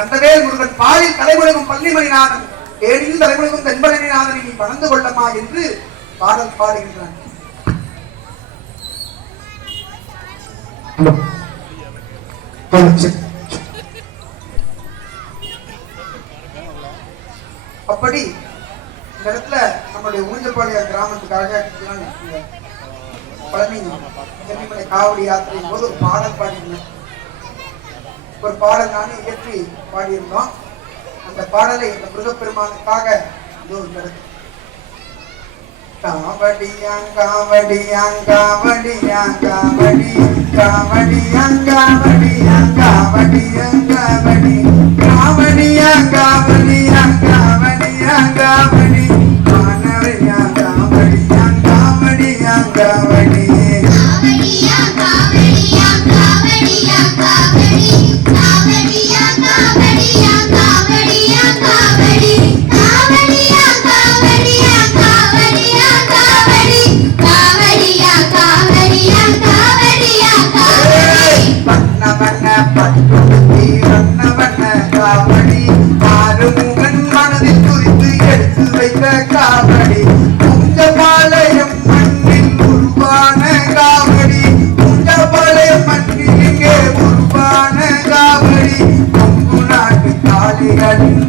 கந்தவேல் முருகன் பாலில் தலைமுழுகும் பள்ளிமணிநாதன் ஏழில் தலைமுழுகும் தென்பழனிநாதனை நீ பணந்து கொள்ளமா என்று பாடல் பாடுகின்றான். அப்படி இந்த இடத்துல நம்மளுடைய ஊஞ்சப்பாளையம் கிராமத்துக்காக பழனி காவடி யாத்திரையின் போது பாடல் பாடியிருந்தேன் ஒரு பாடல் நானே இயற்றி பாடியிருந்தோம். அந்த பாடலை இந்த முருகப்பெருமானுக்காக தூர்ந்தெடுத்து காவடியாங்காவடியாங்காவடியாங்காவடி காவடியாங்காவடியாங்காவடியாங்காவடி அருமுகன் மனதில் குறித்து எடுத்து வைத்த காவடி. குஞ்சபாளையம் மண்ணில் உருவான காவடி. குஞ்சபாளையம் மண்ணில் இங்கே உருவான காவடி. கொங்கு நாட்டு காளிகளின்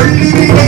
சொல்லிவிடை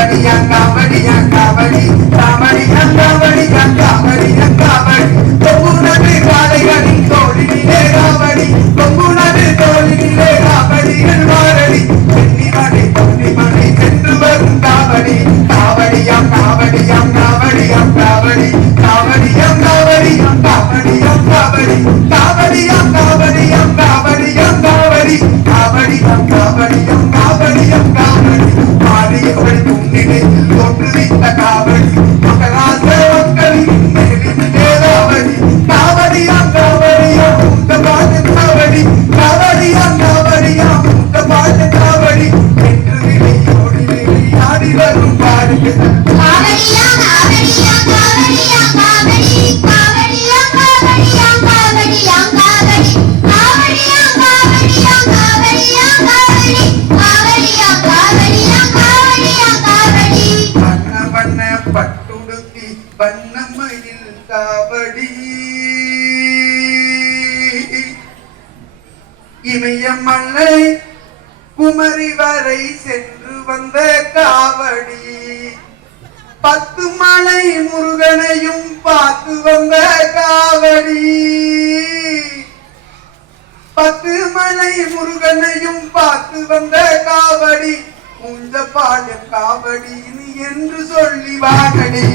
காவடியா காவடியா காவடி. காவடியா வண்ணமயில் காவடி. இமயமல்லை குமரி வரை சென்று வந்த காவடி. பத்து மலை முருகனையும் பார்த்து வந்த காவடி. பத்து மலை முருகனையும் பார்த்து வந்த காவடி. உஞ்ச பாட காவடி நீ என்று சொல்லி வாகனே.